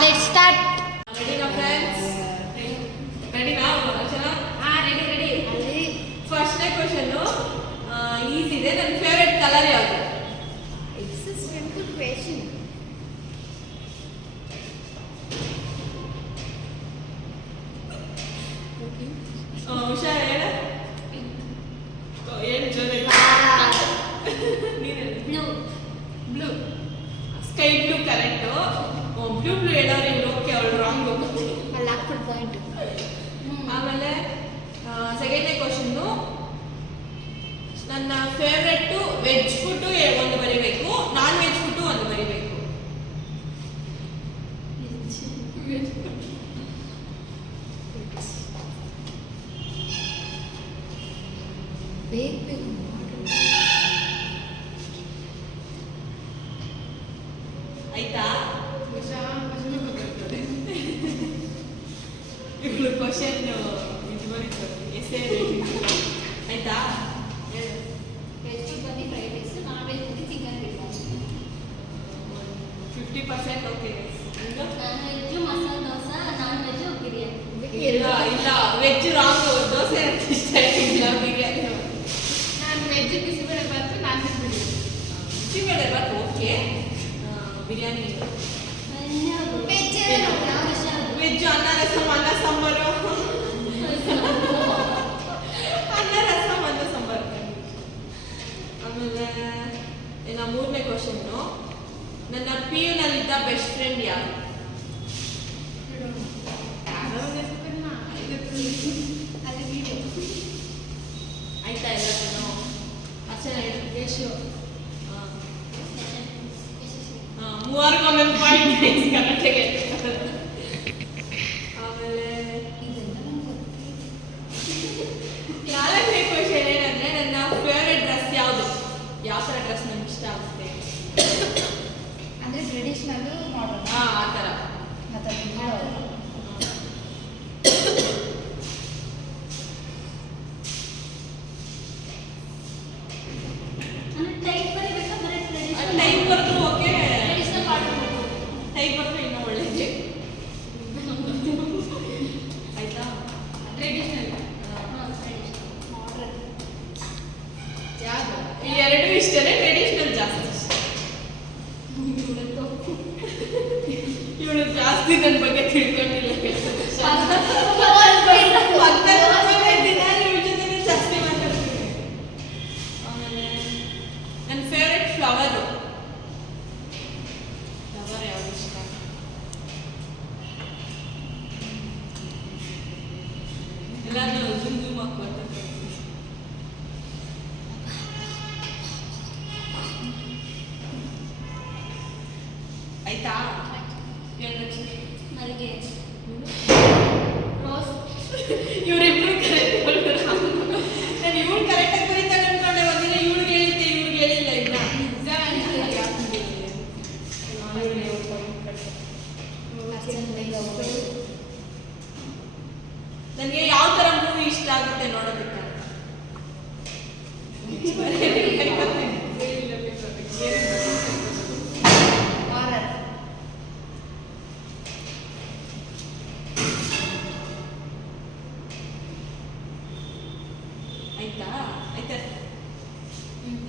Let start ರೆಡಿನಾ friends ರೆಡಿನಾ ಅರ್ಚನಾ ಹಾ ರೆಡಿ ರೆಡಿ ಅಲ್ಲಿ ಫಸ್ಟ್ನೇ ಕ್ವೆಶ್ಚನ್ ಈಸಿ ಇದೆ. ನನ್ನ ಫೇವ್ರೆಟ್ ಕಲರ್ ಯಾವುದು? ಇಟ್ಸ್ ಅ ಸಿಂಪಲ್ ಕ್ವೆಶ್ಚನ್ ಹುಷಾರ್ ಹೇಳ. ಏನು ಜೋರಿ ನೀನು blue blue sky blue correct blue ಹೇಳೋರು ಇವ್ರು ಓಕೆ ಅವಳು ರಾಂಗ್ ಅಲ್ಲಿ ಹಾಕ್ಬಿಟ್ಟು ಪಾಯಿಂಟ್ ಆಮೇಲೆ ಸೆಕೆಂಡ್ನೇ ಕ್ವಶನ್ನು ನನ್ನ ಫೇವ್ರೆಟ್ಟು ವೆಜ್ ಫುಡ್ಡು ಒಂದು ಬರೀಬೇಕು ನಾನ್ ವೆಜ್ ಕ್ವಶನ್ ಇದು ಬರೀತಾರೆ ಎಸೆ ಆಯ್ತಾ? ವೆಜ್ ಬಂದು ಫ್ರೈಡ್ ರೈಸ್ ನಾನ್ ವೆಜ್ ಬಂದು chicken biryani fifty percent okay non veg masala dosa non veg biryani ಇಲ್ಲ ಇಲ್ಲ. ವೆಜ್ ರಾಂಗ್ ದೋಸೆ ಅಂತ ಇಷ್ಟ ಇಲ್ಲ ಬಿರಿಯಾನಿ. ನಾನು veg bisibele bath non veg biryani. Bisibele bath okay biryani veg ಯಾವ ಇಷ್ಟ ವೆಜ್ ಅನ್ನ ರಸಂ ಅನ್ನ ಸಾಂಬಾರು ಅನ್ನ ರಸಂ ಅನ್ನ ಸಾಂಬಾರು ಆಮೇಲೆ ಇನ್ನು ಮೂರನೇ ಕ್ವಶನ್ನು ನನ್ನ ಪಿ ಯು ಯುನಲ್ಲಿದ್ದ ಬೆಸ್ಟ್ ಫ್ರೆಂಡ್ ಯಾರು ಆಯ್ತಾ ಇಲ್ಲ ಅರ್ಚನಾ ಹೇಳು ಯಶು ಮೂವರ್ಗೂ ಒಂದೊಂದು ಪಾಯಿಂಟ್ ಕರೆಕ್ಟಾಗಿ ಅಂದ್ರೆ ಟ್ರೆಡಿಷನಲ್ ಮಾಡಲ್ ಹಾ ಆ ಥರ ಮತ್ತೆ ಟೈಪ್ ಬರೀಬೇಕಾ ಬರೀ ಟ್ರೆಡಿಷನಲ್ ಟೈಮ್ ಬರೆದ್ರು ಓಕೆ ಟ್ರೆಡಿಷನಲ್ ಮಾಡಲ್ ಟೈಮ್ ಬರೆದ್ರು ಇನ್ನೂ ಒಳ್ಳೇದು ಆಯ್ತಾ ಟ್ರೆಡಿಷನಲ್ ಮಾಡಲ್ ಯಾವುದು ಈ ಎರಡು ಇಷ್ಟನೇ ಟ್ರೆಡಿಷನಲ್ ಜಾಸ್ತಿ ಇಷ್ಟ ಇವಳು ಜಾಸ್ತಿ ನನಗೆ ಯಾವ ತರ ಮೂವಿ ಇಷ್ಟ ಆಗುತ್ತೆ ನೋಡೋದಕ್ಕೆ ಆಯ್ತಾ? ಆಯ್ತಾ?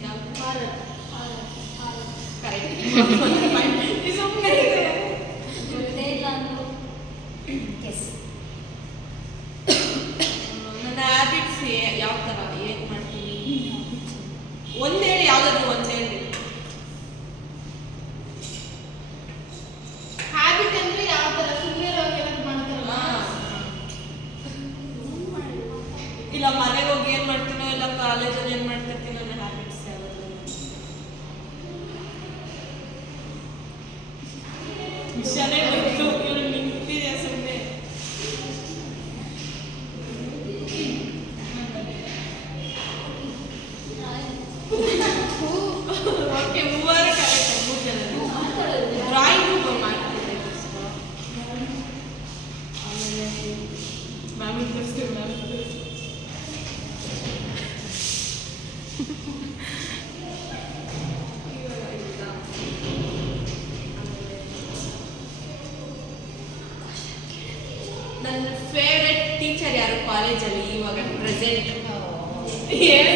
ಯಾವ್ದು? ಕರೆಕ್ಟ್ ನಾವೇನು ತರಿಸ್ತೀವಿ ನನ್ನ ಫೇವ್ರೆಟ್ ಟೀಚರ್ ಯಾರು ಕಾಲೇಜಲ್ಲಿ ಇವಾಗ ಪ್ರೆಸೆಂಟ್ ಹೇಳ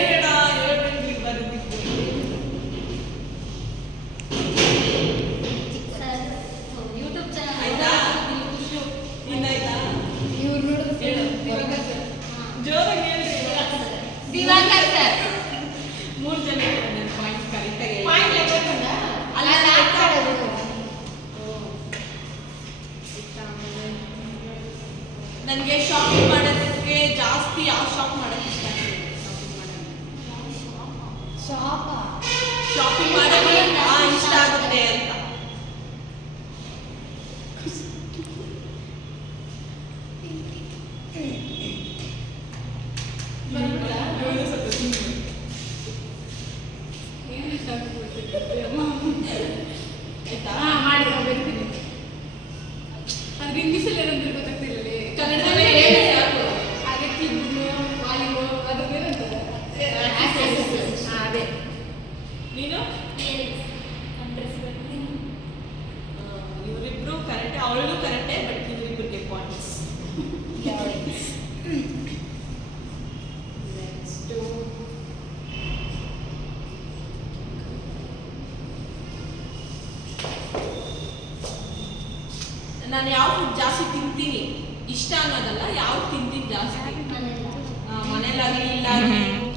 shopping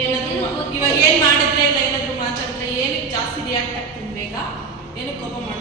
ಏನಾದ್ರು ಇವಾಗ ಏನ್ ಮಾಡಿದ್ರೆ ಇಲ್ಲ, ಏನಾದ್ರು ಮಾತಾಡಿದ್ರೆ ಏನಕ್ಕೆ ಜಾಸ್ತಿ ರಿಯಾಕ್ಟ್ ಆಗ್ತೀನಿ ಬೇಗ? ಏನಕ್ಕೆ ಕೋಪ ಮಾಡ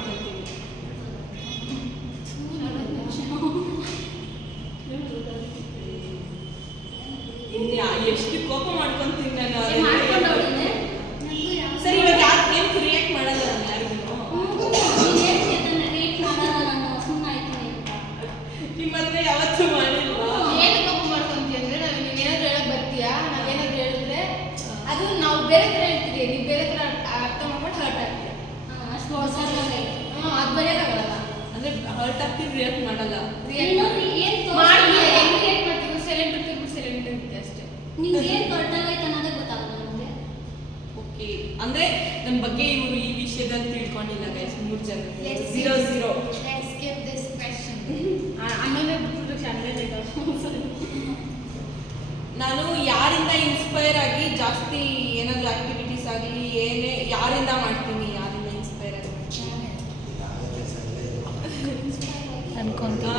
ಅಂದ್ರೆ ನಮ್ಮ ಬಗ್ಗೆ ಇವರು ಈ ವಿಷಯದಲ್ಲಿ ತಿಳ್ಕೊಂಡಿಲ್ಲ ಗೈಸ್ ಮೂರು ಜನ. ಝೀರೋ ಝೀರೋ ನಾನು ಯಾರಿಂದ ಇನ್ಸ್ಪೈರ್ ಆಗಿ ಜಾಸ್ತಿ ಏನಾದರೂ ಆಕ್ಟಿವಿಟೀಸ್ ಆಗಲಿ ಏನೇ ಯಾರಿಂದ ಮಾಡ್ತೀನಿ ಯಾರಿಂದ ಇನ್ಸ್ಪೈರ್ ಆಗಿ? ಅನ್ಕೊಂತೀನಿ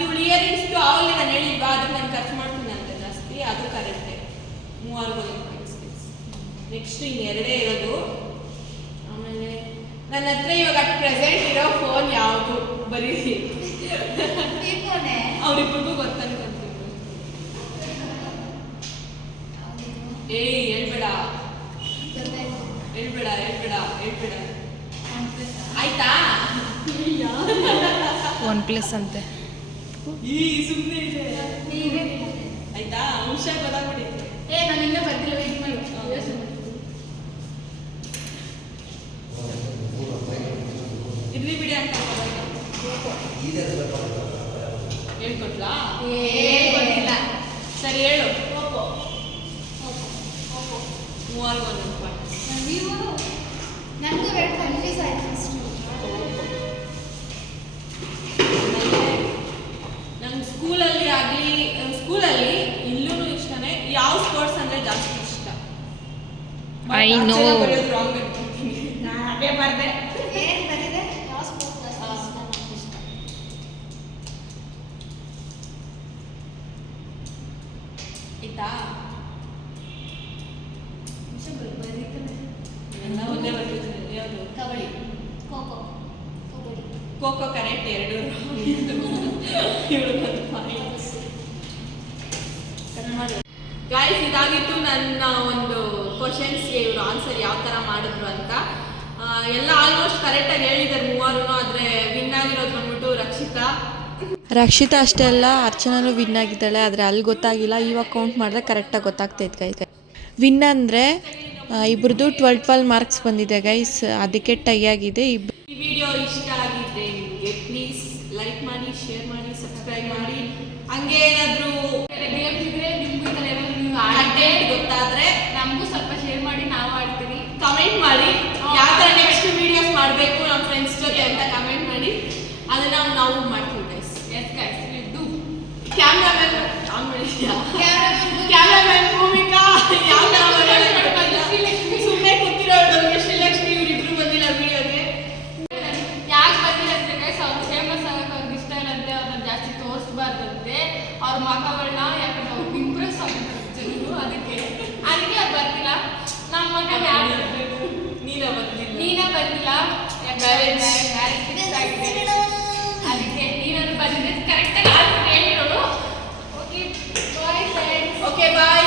ಮತ್ತು ಇವಳು ಇಯರಿಂಗ್ಸ್ದು ಆವಾಗಲೇ ನಾನು ಹೇಳಿಲ್ವಾ? ಅದಕ್ಕೆ ನಾನು ಖರ್ಚು ಮಾಡ್ತೀನಿ ಅಂತ ಜಾಸ್ತಿ. ಅದು ಕರೆಕ್ಟೇ. ಮೂವರ್ಗೂ ಪಾಯಿಂಟ್ಸ್ ನೆಕ್ಸ್ಟ್ ಇನ್ನು ಎರಡೇ ಇರೋದು. ಆಮೇಲೆ ನನ್ನ ಹತ್ರ ಇವಾಗ ಅಟ್ ಪ್ರೆಸೆಂಟ್ ಇರೋ ಫೋನ್ ಯಾವುದು? ಬರೀ ಅವ್ರಿಬ್ಬರಿಗೂ ಅವ್ರಿಬ್ರಿಗೂ ಗೊತ್ತನ್ಕೊಂತೀನಿ ಏಯ್ ಹೇಳ್ಬೇಡ. ಹೇಳ್ಬೇಡ ಹೇಳ್ಬೇಡ ಹೇಳ್ಬೇಡ. ಆಯ್ತಾ? ಒನ್ ಪ್ಲಸ್ ಅಂತೆ. ಈ ಸುಮ್ಮನೆ ಇದೆ ನೀವೇ. ಆಯ್ತಾ? ಹುಷಾರ್ ಗೊತ್ತಾಗ್ಬಿಟ್ಟಿತ್ತು. ಏ ನಾನು ಇನ್ನೂ ಬರ್ತಿಲ್ಲ ವೇಟ್ ಮಾಡಿ. ಇರ್ಲಿ ಬಿಡಿ ಅಂತ ಹೇಳ್ಕೊಟ್ಲಾ? ಹೇಳ್ಕೊಟ್ಟಿಲ್ಲ. ಸರಿ ಹೇಳು. ಓಪೋ ಮೂವರ್ಗೂ ಒಂದೊಂದು ಪಾಯಿಂಟ್ ನನಗೂ ಎರಡು ಕನ್ಫ್ಯೂಸ್ ಆಯ್ತು ಫಸ್ಟ್ ಖೋಖೋ ಕಬಡ್ಡಿ. ಖೋಖೋ ಕರೆಕ್ಟ್ ಎರಡು ಗಾಯ್ಸ್ ಇದಾಗಿತ್ತು ನನ್ನ ಒಂದು ಕ್ವಶನ್ಸ್ಗೆ ಇವರು ಆನ್ಸರ್ ಯಾವ ಥರ ಮಾಡಿದ್ರು ಅಂತ. ಎಲ್ಲ ಆಲ್ಮೋಸ್ಟ್ ಕರೆಕ್ಟಾಗಿ ಹೇಳಿದ್ದಾರೆ ಮೂವರು ಆದರೆ ವಿನ್ ಆಗಿರೋದು ಬಂದ್ಬಿಟ್ಟು ರಕ್ಷಿತಾ. ರಕ್ಷಿತಾ ಅಷ್ಟೇ ಅಲ್ಲ ಅರ್ಚನಾನು ವಿನ್ ಆಗಿದ್ದಾಳೆ ಆದರೆ ಅಲ್ಲಿ ಗೊತ್ತಾಗಿಲ್ಲ. ಇವಾಗ ಕೌಂಟ್ ಮಾಡಿದ್ರೆ ಕರೆಕ್ಟಾಗಿ ಗೊತ್ತಾಗ್ತೈತೆ ಗೈ ವಿನ್ ಅಂದರೆ ಇಬ್ರದ್ದು ಟ್ವೆಲ್ ಟ್ವೆಲ್ ಮಾರ್ಕ್ಸ್ ಬಂದಿದೆ ಗೈಸ್ ಅದಕ್ಕೆ ಟೈ ಆಗಿದೆ ಈ ವಿಡಿಯೋ ಇಷ್ಟ ಆಗಿದ್ರೆ ನಿಮಗೆ ಪ್ಲೀಸ್ ಲೈಕ್ ಮಾಡಿ ಶೇರ್ ಮಾಡಿ ಸಬ್ಸ್ಕ್ರೈಬ್ ಮಾಡಿ. ಹಂಗೆ ಏನಾದರೂ ಗೇಮ್ಸ್ ಇದ್ರೆ ನಿಮ್ಗೂ ಗೊತ್ತಾದರೆ ಕಮೆಂಟ್ ಮಾಡಿ. ಯಾವ ಥರ ನೆಕ್ಸ್ಟ್ ವಿಡಿಯೋಸ್ ಮಾಡಬೇಕು ನಮ್ಮ ಫ್ರೆಂಡ್ಸ್ ಜೊತೆ ಅಂತ ಕಮೆಂಟ್ ಮಾಡಿ. ಅದನ್ನ ನಾವು ಮಾಡ್ತೀವಿ ಗೈಸ್ ಎಸ್ ಗೈಸ್ ಇದು ಕ್ಯಾಮ್ರಾಮನ್ ಕ್ಯಾಮ್ರಾಮನ್ ನೀನ ಬಂದಿಲ್ಲ. ನೀನ ಬಂದಿಲ್ಲ ಮ್ಯಾರೇಜ್ ಮ್ಯಾರೇಜ್ ಅದಕ್ಕೆ ನೀನನ್ನು ಬಂದಿದ್ದೆ ಕರೆಕ್ಟಾಗಿ ಆಗಿ ಹೇಳಿರೋಳು okay bye friends okay bye